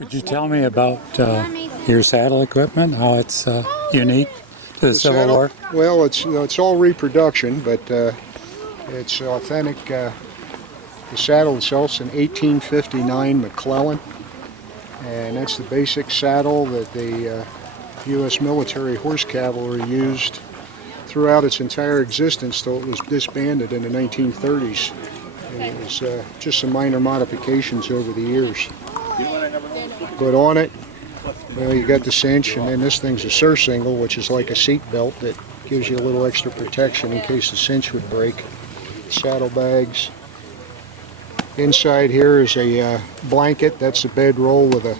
Could you tell me about your saddle equipment, how it's unique to the Civil War? Well, it's all reproduction, but it's authentic. The saddle itself's an 1859 McClellan, and that's the basic saddle that the U.S. military horse cavalry used throughout its entire existence till it was disbanded in the 1930s. And it was just some minor modifications over the years. But on it, well, you got the cinch, and then this thing's a surcingle, which is like a seat belt that gives you a little extra protection in case the cinch would break. Saddlebags. Inside here is a blanket. That's a bedroll with a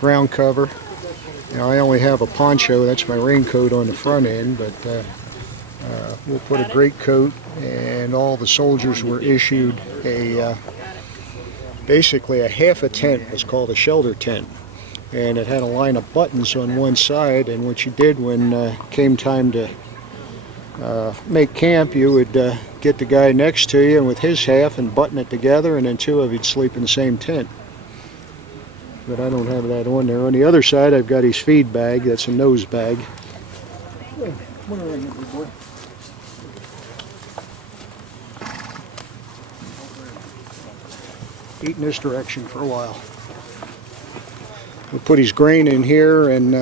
ground cover. Now, I only have a poncho. That's my raincoat on the front end, but we'll put a greatcoat, and all the soldiers were issued basically a half a tent. Was called a shelter tent, and it had a line of buttons on one side, and what you did when came time to make camp, you would get the guy next to you and with his half and button it together, and then two of you'd sleep in the same tent. But I don't have that on there. On the other side, I've got his feed bag. That's a nose bag. Eat in this direction for a while. We'll put his grain in here and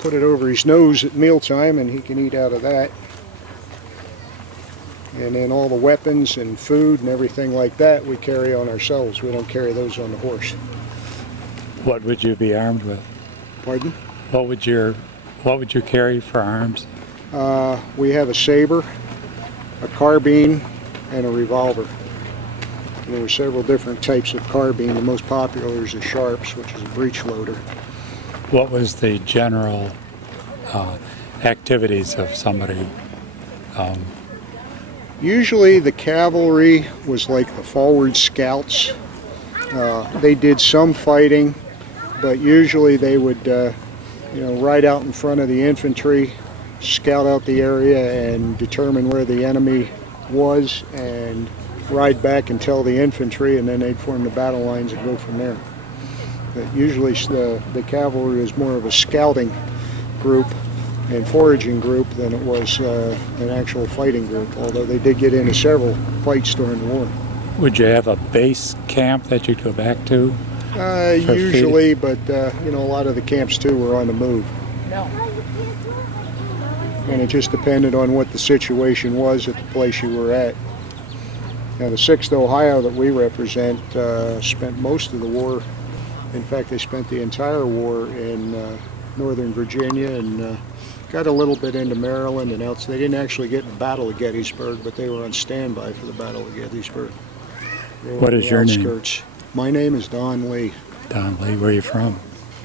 put it over his nose at mealtime, and he can eat out of that. And then all the weapons and food and everything like that we carry on ourselves. We don't carry those on the horse. What would you be armed with? Pardon? What would you carry for arms? We have a saber, a carbine, and a revolver. And there were several different types of carbine. The most popular is a Sharps, which is a breech loader. What was the general activities of somebody? Usually the cavalry was like the forward scouts. They did some fighting, but usually they would ride out in front of the infantry, scout out the area and determine where the enemy was, and ride back and tell the infantry, and then they'd form the battle lines and go from there. But usually the cavalry was more of a scouting group and foraging group than it was an actual fighting group, although they did get into several fights during the war. Would you have a base camp that you'd go back to? Usually, but a lot of the camps too were on the move. No. And it just depended on what the situation was at the place you were at. Now, the 6th Ohio that we represent spent most of the war. In fact, they spent the entire war in Northern Virginia and got a little bit into Maryland and else. They didn't actually get in the Battle of Gettysburg, but they were on standby for the Battle of Gettysburg. What is your name? My name is Don Lee. Don Lee, where are you from?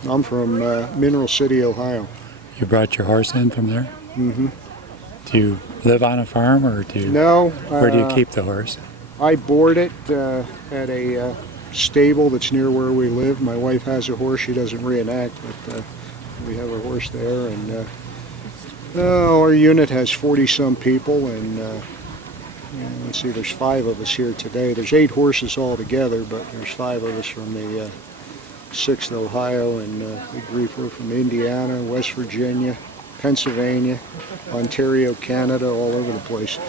I'm from Mineral City, Ohio. You brought your horse in from there? Mm-hmm. Do you live on a farm, or do you? No. Where do you keep the horse? I board it at a stable that's near where we live. My wife has a horse. She doesn't reenact, but we have a horse there. And our unit has 40-some people, and let's see, there's 5 of us here today. There's 8 horses altogether, but there's 5 of us from the 6th Ohio, and we're from Indiana, West Virginia, Pennsylvania, Ontario, Canada, all over the place.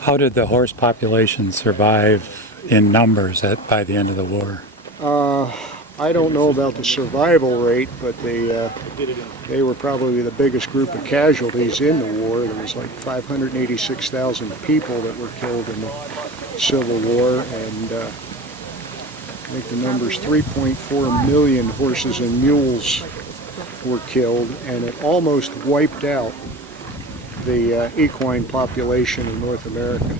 How did the horse population survive in numbers by the end of the war? I don't know about the survival rate, but they were probably the biggest group of casualties in the war. There was like 586,000 people that were killed in the Civil War, and I think the number's 3.4 million horses and mules were killed, and it almost wiped out the equine population in North America.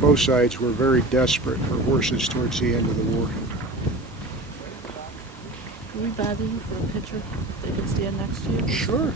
Both sides were very desperate for horses towards the end of the war. Can we bother you for a picture if they could stand next to you? Sure.